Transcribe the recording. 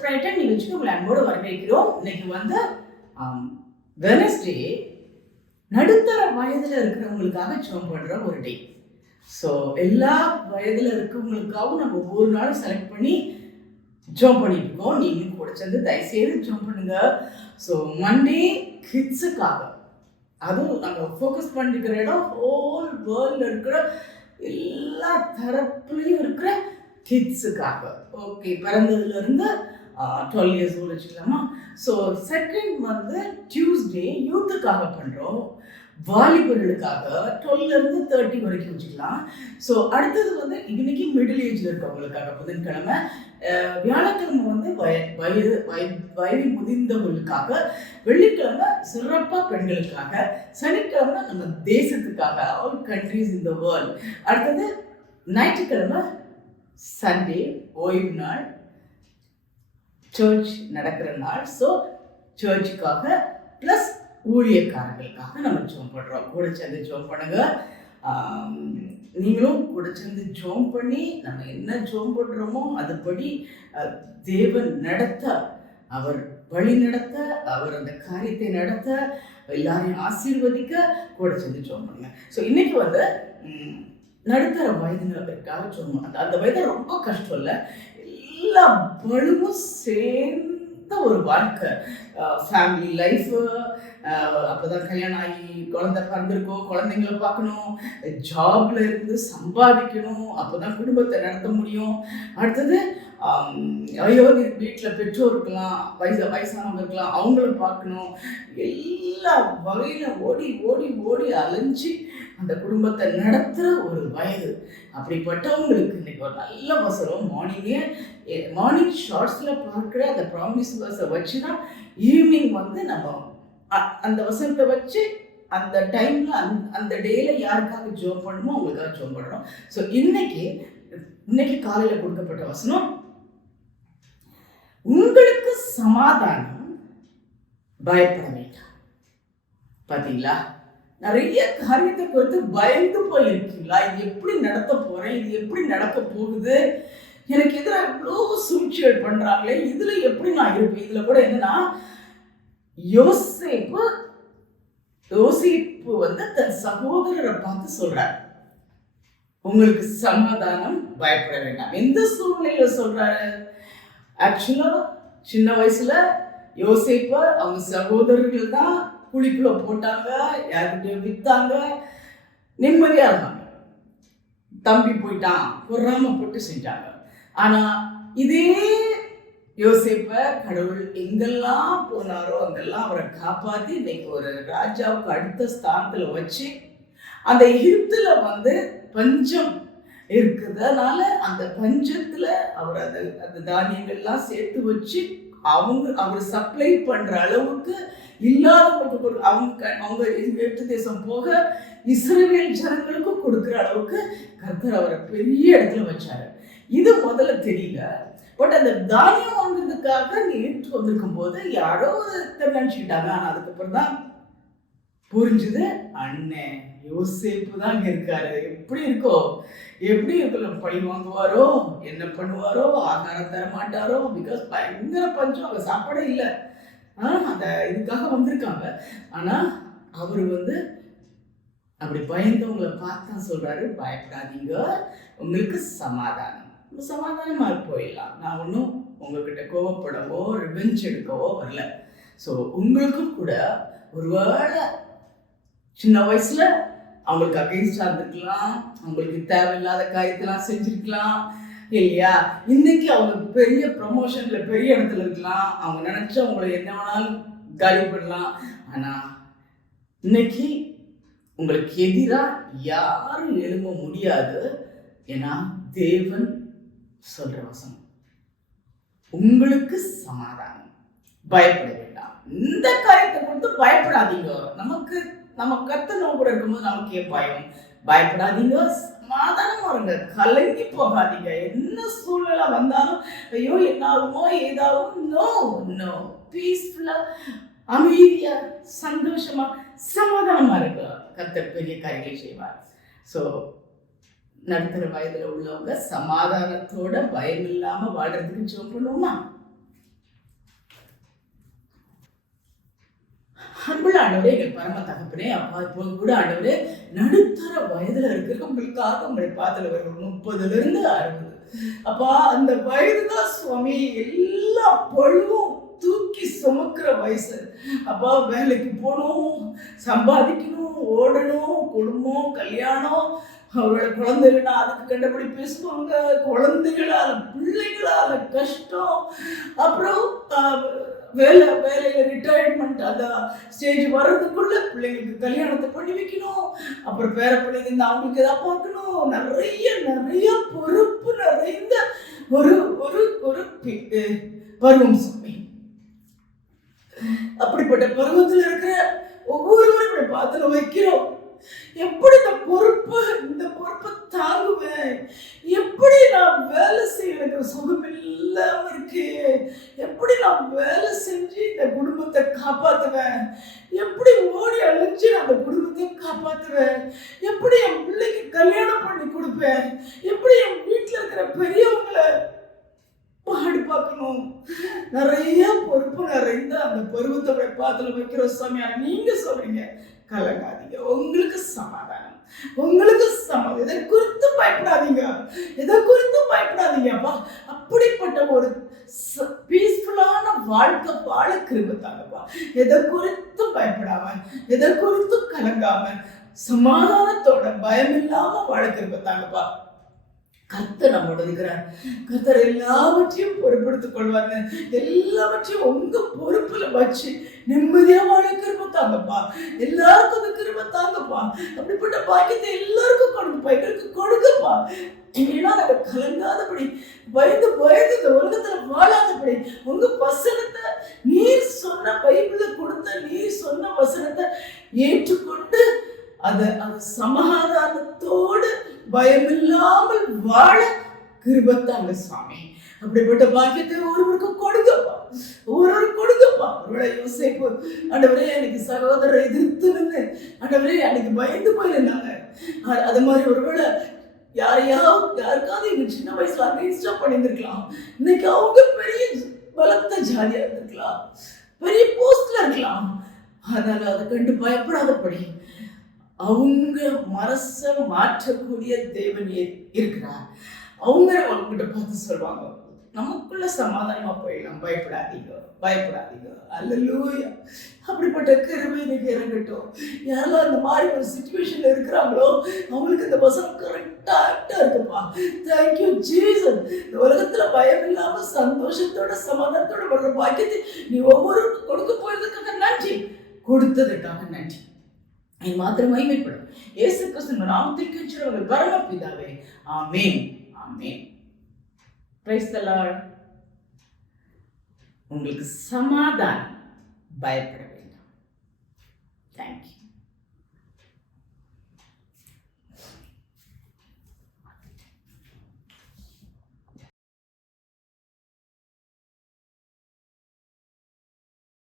Brayton நிகழ்ச்சிக்கு உங்களை அன்போடு வரவேற்கிறோம். இன்னைக்கு வந்து வெனஸ்டே நடுத்தர வயதுல இருக்கிறவங்களுக்காக ஜெபம் பண்ற ஒரு டே. ஸோ எல்லா வயதுல இருக்கிறவங்களுக்காகவும் நம்ம ஒவ்வொரு நாளும் செலக்ட் பண்ணி ஜெபம் பண்ணிட்டு இருக்கோம். நீங்களும் கூட சேர்ந்து தயவுசெய்து ஜெபம் பண்ணுங்க. ஸோ மண்டே கிட்ஸுக்காக, அதுவும் நாங்கள் ஃபோக்கஸ் பண்ணிருக்கிற இடம் ஹோல் வேர்ல்டில் இருக்கிற எல்லா தரப்புலையும் இருக்கிற கிட்ஸுக்காக. ஓகே, பிறந்ததுலேருந்து 12 years old வச்சுக்கலாமா. ஸோ செகண்ட் வந்து டியூஸ்டே யூத்துக்காக பண்ணுறோம், வாலிபர்களுக்காக 12 to 30 வரைக்கும் வச்சுக்கலாம். ஸோ அடுத்தது வந்து இன்னைக்கு மிடில் ஏஜில் இருக்கவங்களுக்காக புதன்கிழமை, வியாழக்கிழமை வந்து வயது முதிர்ந்தவர்களுக்காக, வெள்ளிக்கிழமை சிறப்பாக பெண்களுக்காக, சனிக்கிழமை நம்ம தேசத்துக்காக, all countries in the world. அடுத்தது ஞாயிற்றுக்கிழமை சண்டே ஓய்வு நாள், சர்ச் நடக்கிற நாள். ஸோ சர்ச்சுக்காக ப்ளஸ் ஊழியக்காரர்களுக்காக நம்ம ஜெபம் பண்ணுறோம். கூட சேர்ந்து ஜெபம் பண்ணுங்க. நீங்களும் கூட சேர்ந்து ஜெபம் பண்ணி நம்ம என்ன ஜெபம் பண்ணுறோமோ அதுபடி தேவன் நடத்த, அவர் வழி நடத்த, அவர் அந்த காரியத்தை நடத்த, எல்லாரையும் ஆசீர்வதிக்க கூட சேர்ந்து ஜெபம் பண்ணுங்க. ஸோ இன்னைக்கு வந்து நடுத்தர வயதினருக்காக ஜெபம். அந்த வயது ரொம்ப கஷ்டம் இல்லை, எல்லா பழுவும் சேர்ந்த ஒரு வாழ்க்கை, ஃபேமிலி லைஃபு, அப்போதான் கல்யாணம் ஆகி குழந்தை பிறந்திருக்கோம், குழந்தைங்கள பார்க்கணும், ஜாப்ல இருந்து சம்பாதிக்கணும், அப்போதான் குடும்பத்தை நடத்த முடியும். அடுத்தது வீட்டில் பெற்றோர் இருக்கலாம், வயசானவங்க இருக்கலாம், அவங்கள பார்க்கணும். எல்லா வகையில் ஓடி ஓடி ஓடி அலைஞ்சி அந்த குடும்பத்தை நடத்துகிற ஒரு வயது. அப்படிப்பட்டவங்களுக்கு இன்னைக்கு ஒரு நல்ல வசனம். மார்னிங் ஷார்ட்ஸில் பார்க்குற அந்த ப்ராமிஸ் வர்ஸை வச்சு தான் ஈவினிங் வந்து நம்ம அந்த வசனத்தை வச்சு அந்த டைமில் அந்த டேயில் யாருக்காக ஜெபம் பண்ணணுமோ அவங்களுக்காக ஜெபம் பண்ணணும். ஸோ இன்னைக்கு காலையில் கொடுக்கப்பட்ட வசனம், உங்களுக்கு சமாதானம், பயப்பட வேண்டாம். பார்த்தீங்களா, நிறைய காரியத்தை குறித்து பயந்து போயிருக்கீங்களா? இது எப்படி நடத்த போறேன், இது எப்படி நடக்க போகுது, எனக்கு எதிராக இவ்வளோ சூழ்ச்சிகள் பண்றாங்களே, இதுல எப்படி நான் இருப்பேன். இதுல கூட என்னன்னா, யோசேப்பு வந்து தன் சகோதரரை பார்த்து சொல்றார், உங்களுக்கு சமாதானம், பயப்பட வேண்டாம். எந்த சூழ்நிலையில சொல்றாரு? ஆக்சுவலா சின்ன வயசுல யோசேப்ப அவங்க சகோதரர்கள் தான் குழிக்குள்ள போட்டாங்க, யார்கிட்டயும் வித்தாங்க, நிம்மதியா இருந்தாங்க. தம்பி போயிட்டான், பொறாம போட்டு செஞ்சாங்க. ஆனா இதே யோசேப்ப கடவுள் எங்கெல்லாம் போனாரோ அங்கெல்லாம் அவரை காப்பாத்தி இன்னைக்கு ஒரு ராஜாவுக்கு அடுத்த ஸ்தானத்துல வச்சு, அந்த எகிப்துல வந்து பஞ்சம் இருக்குதுனால அந்த பஞ்சத்துல அவர் அந்த தானியங்கள்லாம் சேர்த்து வச்சு அவர் சப்ளை பண்ற அளவுக்கு இல்லாதவங்களுக்கு அவங்க எகிப்து தேசம் போக இஸ்ரவேல் ஜனங்களுக்கும் கொடுக்குற அளவுக்கு கர்த்தர் அவரை பெரிய இடத்துல வச்சாரு. இது முதல்ல தெரியல. பட் அந்த தானியம் வாங்குறதுக்காக நேற்று வந்திருக்கும் போது யாரோ ஒரு நினைச்சுக்கிட்டாங்க. ஆனா அதுக்கப்புறம் தான் புரிஞ்சுது, அண்ணன் யோசேப்பு தான் இங்க இருக்காரு. எப்படி இருக்கோ பழி வாங்குவாரோ, என்ன பண்ணுவாரோ, ஆகாரம் தர மாட்டாரோ, பிகாஸ் பயங்கர பஞ்சம், அவங்க சாப்பாடே இல்லை. அந்த இதுக்காக வந்திருக்காங்க. ஆனா அவரு வந்து அப்படி பயந்தவங்களை பார்த்தா சொல்றாரு, பயப்படாதீங்க, உங்களுக்கு சமாதானமா போயிடலாம். நான் ஒன்றும் உங்ககிட்ட கோவப்படவோ ரிவெஞ்ச் எடுக்கவோ வரல. ஸோ உங்களுக்கும் கூட ஒருவேளை சின்ன வயசுல அவங்களுக்கு அகைன்ஸ்டா இருந்திருக்கலாம், அவங்களுக்கு தேவையில்லாத காரியத்தெல்லாம் செஞ்சிருக்கலாம் இல்லையா? இன்னைக்கு அவங்க பெரிய ப்ரமோஷன்ல பெரிய இடத்துல இருக்கலாம், அவங்க நினைச்சு அவங்களை என்ன வேணாலும் காலி பண்ணலாம். ஆனா இன்னைக்கு உங்களுக்கு எதிராக யாரும் எழும்ப முடியாது. ஏன்னா தேவன் சொல்ற வசனம், உங்களுக்கு சமாதானம், பயப்பட வேண்டாம். இந்த காரியத்தை கொடுத்து பயப்படாதீங்க. நம்ம கர்த்தர் நம்ம கூட இருக்கும்போது நமக்கு ஏன் பயம்? பயப்படாதீங்க, சமாதானமா இருங்க, கலங்கி போகாதீங்க. என்ன சூழ்நிலை வந்தாலும் ஐயோ என்ன ஆகுமோ ஏதாகும், நோ, பீஸ்ஃபுல்லா, அமைதியா, சந்தோஷமா, சமாதானமா இருக்க கர்த்தர் பெரிய காரியங்களை செய்வார். ஸோ நடுத்தர வயதுல உள்ளவங்க சமாதானத்தோட பயம் இல்லாம வாழ்றதுக்கு ஜெபம் பண்ணுவோமா? அன்புள்ள ஆண்டவரே, எங்கள் பரம தகப்பனே, அப்பா இப்போ கூட ஆண்டவரே நடுத்தர வயதுல இருக்கிறவங்களுக்காக உங்களை பார்த்துல வரும் 30லிருந்து 60 அப்பா, அந்த வயது தான் சுவாமி எல்லா பழுவும் தூக்கி சுமக்கிற வயசு. அப்பா, வேலைக்கு போகணும், சம்பாதிக்கணும், ஓடணும், குடும்பம், கல்யாணம், அவரோட குழந்தைகளா அதுக்கு கண்டபடி பேசுவாங்க, குழந்தைகளால பிள்ளைகளால கஷ்டம், அப்புறம் வேலையில ரிட்டையர்மெண்ட் அந்த ஸ்டேஜ் வர்றதுக்குள்ள பிள்ளைங்களுக்கு கல்யாணத்தை பண்ணி வைக்கணும், அப்புறம் பேர பிள்ளைங்க இந்த அவங்களுக்கு எதாவது பார்க்கணும், நிறைய நிறைய பொறுப்பு நிறைந்த ஒரு ஒரு ஒரு பருவம் சுவாமி. அப்படிப்பட்ட பருவத்தில் இருக்கிற ஒவ்வொருவரும் பாத்துல வைக்கிறோம். எப்படி இந்த பொறுப்பை தாங்குவேன்? எப்படி நான் வேலை செய்ய எனக்கு சுகம் இல்லாம இருக்கு? எப்படி நான் வேலை செஞ்சு இந்த குடும்பத்தை காப்பாத்துவேன்? எப்படி ஓடி அழிஞ்சு நான் அந்த குடும்பத்தை காப்பாத்துவேன்? எப்படி என் பிள்ளைக்கு கல்யாணம் பண்ணி கொடுப்பேன்? எப்படி என் வீட்டுல இருக்கிற பெரியவங்களை பாடு பார்க்கணும்? நிறைய பொறுப்பு நிறைந்த அந்த பருவத்தோட பாத்துல வைக்கிற சமயம் நீங்க சொல்றீங்க, கலங்காதீங்க, உங்களுக்கு சமாதானம், உங்களுக்கு சமாதானம், எதை குறித்து பயப்படாதீங்க, எதை குறித்து பயப்படாதீங்க. அப்பா, அப்படிப்பட்ட ஒரு பீஸ்ஃபுல்லான வாழ்க்கை வாழ கிருபை தாங்கப்பா. எதை குறித்து பயப்படாம, எதை குறித்து கலங்காம, சமாதானத்தோட பயம் இல்லாம வாழ கிருபை தாங்கப்பா. கர்த்தர் நம்மோட இருக்கிறார். கர்த்தர் எல்லாவற்றையும் பொறுப்படுத்திக் கொள்வாங்க. எல்லாவற்றையும் உங்க பொறுப்புல வச்சு நிம்மதியா வாழ கிருபை தாங்கப்பா. எல்லாருக்கும் அந்த கிருபை தாங்கப்பா. அப்படிப்பட்ட பாக்கியத்தை எல்லாருக்கும் கொடுங்கப்பா, எங்களுக்கு கொடுங்கப்பா. ஏன்னா நாங்க கலங்காதபடி, பயந்து பயந்து இந்த உலகத்துல வாழாதபடி, உங்க வசனத்தை நீர் சொன்ன பைபிள்ல கொடுத்த நீர் சொன்ன வசனத்தை ஏற்றுக்கொண்டு அது சமாதானத்தோடு பயமில்லாமல் வாழ கிருபத்தாங்க சுவாமி. அப்படிப்பட்ட பாக்கியத்தை ஒருவருக்கு கொடுங்கப்பா, ஒருவருக்கு கொடுங்கப்பா. ஒருவேளை யோசேப்பு, ஆண்டவரே எனக்கு சகோதரரை எதிர்த்து நின்று ஆண்டவரே எனக்கு பயந்து போயிருந்தாங்க, அது மாதிரி ஒருவேளை யாருக்காவது எங்க சின்ன வயசுல அகைன்ஸ்டா பண்ணியிருந்திருக்கலாம். இன்னைக்கு அவங்க பெரிய பலத்த ஜாலியா இருந்திருக்கலாம், பெரிய போஸ்ட்ல இருக்கலாம். அதனால அதை கண்டு பயப்படாதபடி அவங்க மனச மாற்றக்கூடிய தேவன் இருக்கிறார். அவங்க அவங்ககிட்ட பார்த்து சொல்லுவாங்க, நமக்குள்ள சமாதானமா போயிடலாம், பயப்படாதீங்க, பயப்படாதீங்க. அல்லேலூயா. அப்படிப்பட்ட கிருபை இன்னைக்கு இறங்கட்டும். யாரெல்லாம் அந்த மாதிரி ஒரு சிச்சுவேஷன்ல இருக்கிறாங்களோ அவங்களுக்கு இந்த வசனம் கரெக்டா இருக்குப்பா. Thank you Jesus. இந்த உலகத்துல பயம் இல்லாம சந்தோஷத்தோட சமாதானத்தோட வர்ற பாக்கியத்தை நீ ஒவ்வொருவருக்கும் கொடுக்க போயதுக்காக நன்றி, கொடுத்ததுக்காக நன்றி. நீ மாத்திரம் மகிமைப்படும். இயேசு கிறிஸ்துவின் நாமத்தில் கெஞ்சுகிறவர்கள் பரமபிதாவே, ஆமென், ஆமென். Praise the Lord. உங்களுக்கு சமாதானம், பயப்பட